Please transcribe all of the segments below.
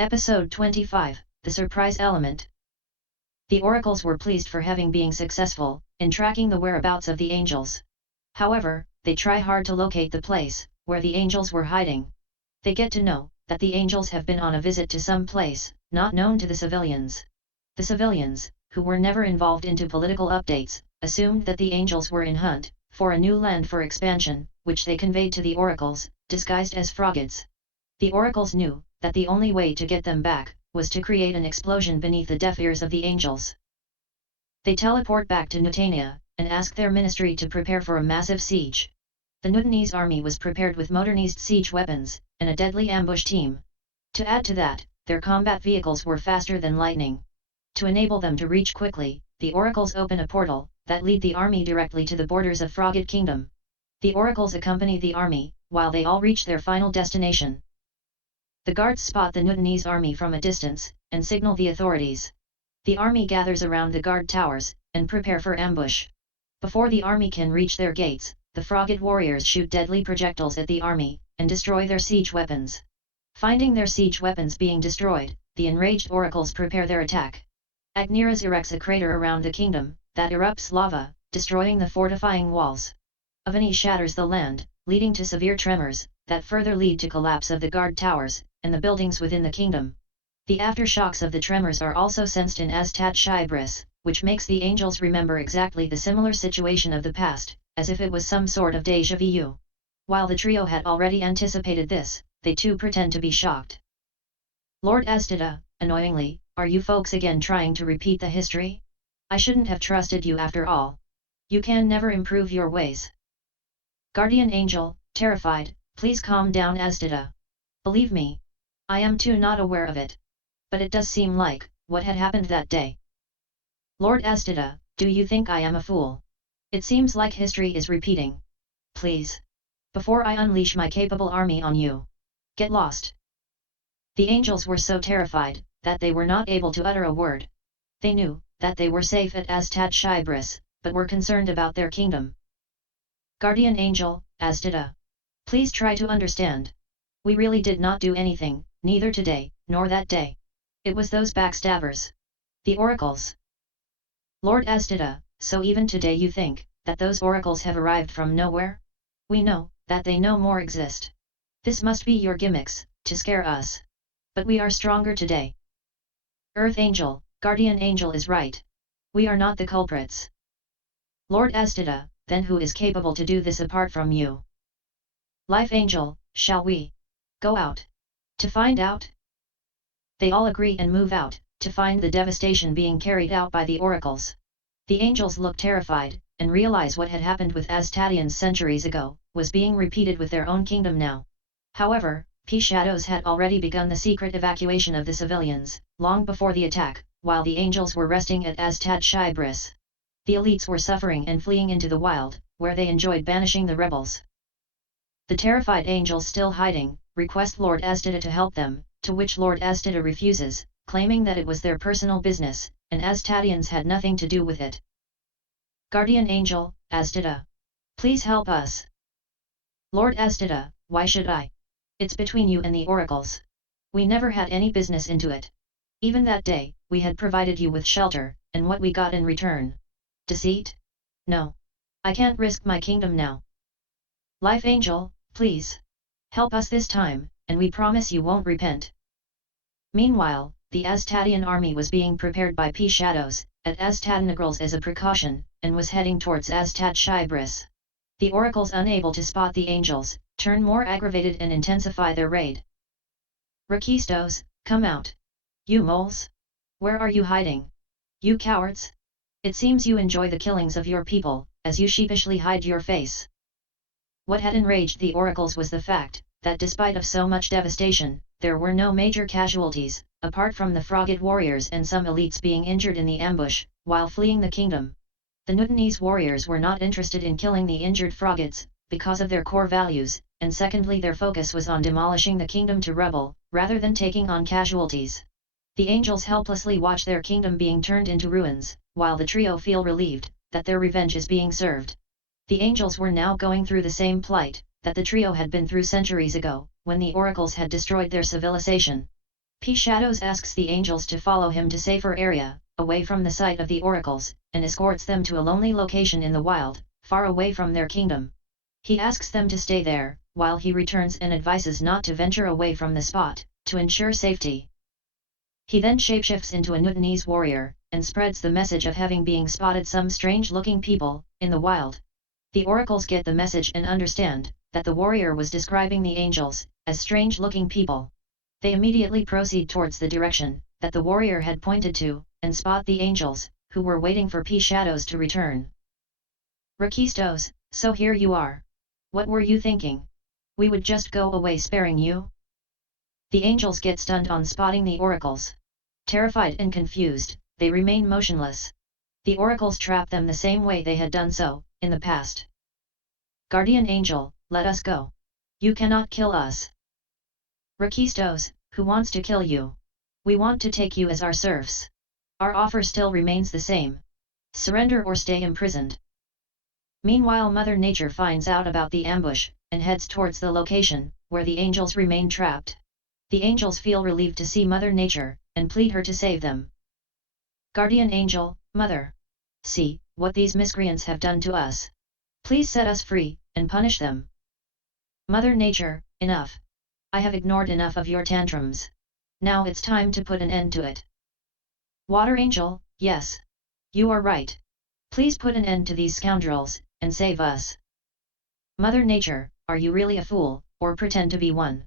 Episode 25, The Surprise Element. The oracles were pleased for having been successful in tracking the whereabouts of the angels. However, they try hard to locate the place where the angels were hiding. They get to know that the angels have been on a visit to some place not known to the civilians. The civilians, who were never involved into political updates, assumed that the angels were in hunt for a new land for expansion, which they conveyed to the oracles, disguised as frogids. The oracles knew that the only way to get them back was to create an explosion beneath the deaf ears of the angels. They teleport back to Nutania and ask their ministry to prepare for a massive siege. The Nutanese army was prepared with modernized siege weapons and a deadly ambush team. To add to that, their combat vehicles were faster than lightning. To enable them to reach quickly, the oracles open a portal that lead the army directly to the borders of Frogid Kingdom. The oracles accompany the army while they all reach their final destination. The guards spot the Nutanese army from a distance and signal the authorities. The army gathers around the guard towers and prepare for ambush. Before the army can reach their gates, the Frogid warriors shoot deadly projectiles at the army and destroy their siege weapons. Finding their siege weapons being destroyed, the enraged oracles prepare their attack. Agneras erects a crater around the kingdom that erupts lava, destroying the fortifying walls. Avani shatters the land, leading to severe tremors that further lead to collapse of the guard towers and the buildings within the kingdom. The aftershocks of the tremors are also sensed in Aztat Shybris, which makes the angels remember exactly the similar situation of the past, as if it was some sort of déjà vu. While the trio had already anticipated this, they too pretend to be shocked. Lord Astita, annoyingly, are you folks again trying to repeat the history? I shouldn't have trusted you after all. You can never improve your ways. Guardian Angel, terrified, please calm down Astita. Believe me, I am too not aware of it. But it does seem like what had happened that day. Lord Astita, do you think I am a fool? It seems like history is repeating. Please. Before I unleash my capable army on you. Get lost. The angels were so terrified that they were not able to utter a word. They knew that they were safe at Aztat Shybris, but were concerned about their kingdom. Guardian Angel, Astita. Please try to understand. We really did not do anything, neither today, nor that day. It was those backstabbers. The oracles. Lord Astita, so even today you think that those oracles have arrived from nowhere? We know that they no more exist. This must be your gimmicks, to scare us. But we are stronger today. Earth Angel, Guardian Angel is right. We are not the culprits. Lord Astita, then who is capable to do this apart from you? Life Angel, shall we go out to find out? They all agree and move out to find the devastation being carried out by the oracles. The angels look terrified and realize what had happened with Aztatians centuries ago was being repeated with their own kingdom now. However, P-Shadows had already begun the secret evacuation of the civilians, long before the attack, while the angels were resting at Aztat Shybris. The elites were suffering and fleeing into the wild, where they enjoyed banishing the rebels. The terrified angels still hiding, request Lord Astita to help them, to which Lord Astita refuses, claiming that it was their personal business, and Aztatians had nothing to do with it. Guardian Angel, Astita. Please help us. Lord Astita, why should I? It's between you and the oracles. We never had any business into it. Even that day, we had provided you with shelter, and what we got in return. Deceit? No. I can't risk my kingdom now. Life Angel, please. Help us this time, and we promise you won't repent. Meanwhile, the Aztatian army was being prepared by P-Shadows, at Aztatinagrals as a precaution, and was heading towards Aztat Shybris. The oracles, unable to spot the angels, turn more aggravated and intensify their raid. Rakistos, come out. You moles? Where are you hiding? You cowards? It seems you enjoy the killings of your people, as you sheepishly hide your face. What had enraged the oracles was the fact that despite of so much devastation, there were no major casualties, apart from the Frogid warriors and some elites being injured in the ambush, while fleeing the kingdom. The Nutanese warriors were not interested in killing the injured Frogids, because of their core values, and secondly their focus was on demolishing the kingdom to rubble, rather than taking on casualties. The angels helplessly watch their kingdom being turned into ruins, while the trio feel relieved that their revenge is being served. The angels were now going through the same plight that the trio had been through centuries ago, when the oracles had destroyed their civilization. Shadows asks the angels to follow him to safer area, away from the sight of the oracles, and escorts them to a lonely location in the wild, far away from their kingdom. He asks them to stay there, while he returns and advises not to venture away from the spot, to ensure safety. He then shapeshifts into a Newtonese warrior, and spreads the message of having being spotted some strange-looking people, in the wild. The oracles get the message and understand, that the warrior was describing the angels, as strange-looking people. They immediately proceed towards the direction, that the warrior had pointed to, and spot the angels, who were waiting for Shadows to return. Rakistos, so here you are. What were you thinking? We would just go away sparing you? The angels get stunned on spotting the oracles. Terrified and confused, they remain motionless. The oracles trap them the same way they had done so, in the past. Guardian angel, let us go. You cannot kill us. Rakistos, who wants to kill you? We want to take you as our serfs. Our offer still remains the same. Surrender or stay imprisoned. Meanwhile Mother Nature finds out about the ambush, and heads towards the location, where the angels remain trapped. The angels feel relieved to see Mother Nature, and plead her to save them. Guardian angel, Mother. See, what these miscreants have done to us. Please set us free, and punish them. Mother Nature, enough. I have ignored enough of your tantrums. Now it's time to put an end to it. Water angel, yes. You are right. Please put an end to these scoundrels, and save us. Mother Nature, are you really a fool, or pretend to be one?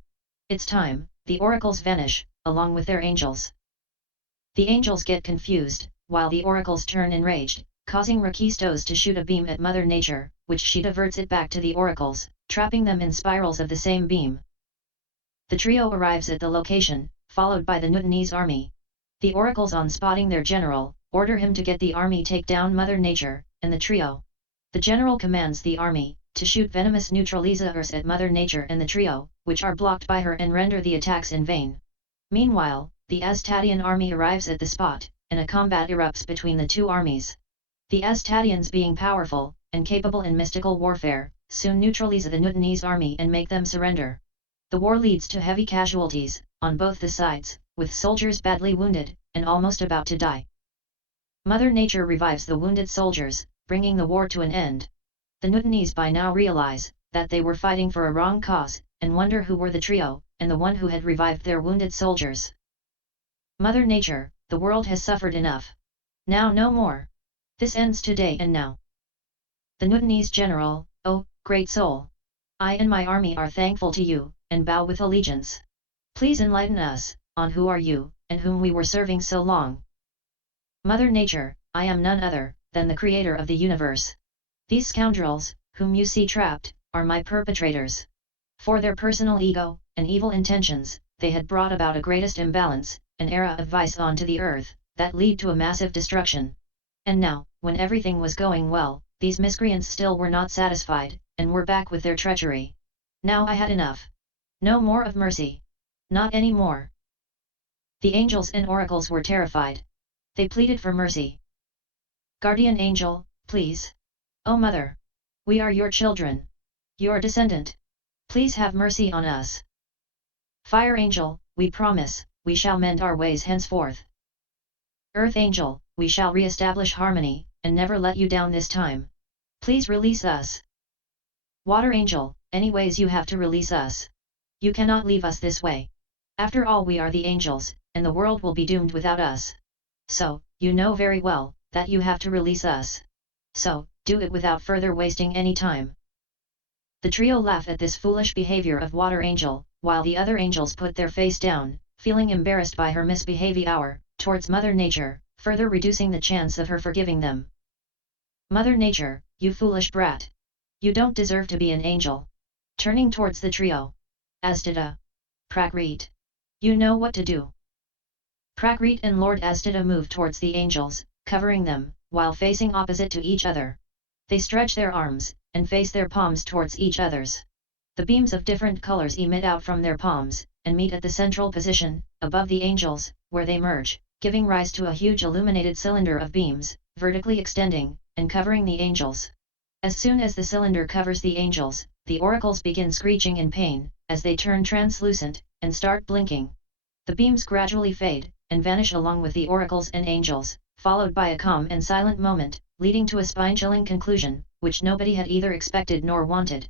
It's time, the oracles vanish, along with their angels. The angels get confused, while the oracles turn enraged, causing Rakistos to shoot a beam at Mother Nature, which she diverts it back to the oracles, trapping them in spirals of the same beam. The trio arrives at the location, followed by the Newtonese army. The oracles, on spotting their general, order him to get the army take down Mother Nature, and the trio. The general commands the army, to shoot venomous neutralizers at Mother Nature and the trio, which are blocked by her and render the attacks in vain. Meanwhile, the Aztadian army arrives at the spot, and a combat erupts between the two armies. The Aztadians, being powerful, and capable in mystical warfare, soon neutralize the Newtonese army and make them surrender. The war leads to heavy casualties, on both the sides, with soldiers badly wounded, and almost about to die. Mother Nature revives the wounded soldiers, bringing the war to an end. The Newtonese by now realize, that they were fighting for a wrong cause, and wonder who were the trio, and the one who had revived their wounded soldiers. Mother Nature, the world has suffered enough. Now no more. This ends today and now. The Newtonese general, oh, great soul! I and my army are thankful to you, and bow with allegiance. Please enlighten us, on who are you, and whom we were serving so long. Mother Nature, I am none other, than the creator of the universe. These scoundrels, whom you see trapped, are my perpetrators. For their personal ego, and evil intentions, they had brought about a greatest imbalance, an era of vice onto the earth, that lead to a massive destruction. And now, when everything was going well, these miscreants still were not satisfied, and were back with their treachery. Now I had enough. No more of mercy. Not any more. The angels and oracles were terrified. They pleaded for mercy. Guardian angel, please. Oh Mother! We are your children. Your descendant. Please have mercy on us. Fire angel, we promise, we shall mend our ways henceforth. Earth angel, we shall re-establish harmony, and never let you down this time. Please release us. Water angel, any ways you have to release us. You cannot leave us this way. After all, we are the angels, and the world will be doomed without us. So, you know very well, that you have to release us. So, do it without further wasting any time. The trio laugh at this foolish behavior of Water Angel, while the other angels put their face down, feeling embarrassed by her misbehavior towards Mother Nature, further reducing the chance of her forgiving them. Mother Nature, you foolish brat! You don't deserve to be an angel. Turning towards the trio. Astita. Prakrit. You know what to do. Prakrit and Lord Astita move towards the angels, covering them, while facing opposite to each other. They stretch their arms, and face their palms towards each other's. The beams of different colors emit out from their palms, and meet at the central position, above the angels, where they merge, giving rise to a huge illuminated cylinder of beams, vertically extending, and covering the angels. As soon as the cylinder covers the angels, the oracles begin screeching in pain, as they turn translucent, and start blinking. The beams gradually fade, and vanish along with the oracles and angels, followed by a calm and silent moment, leading to a spine-chilling conclusion, which nobody had either expected nor wanted.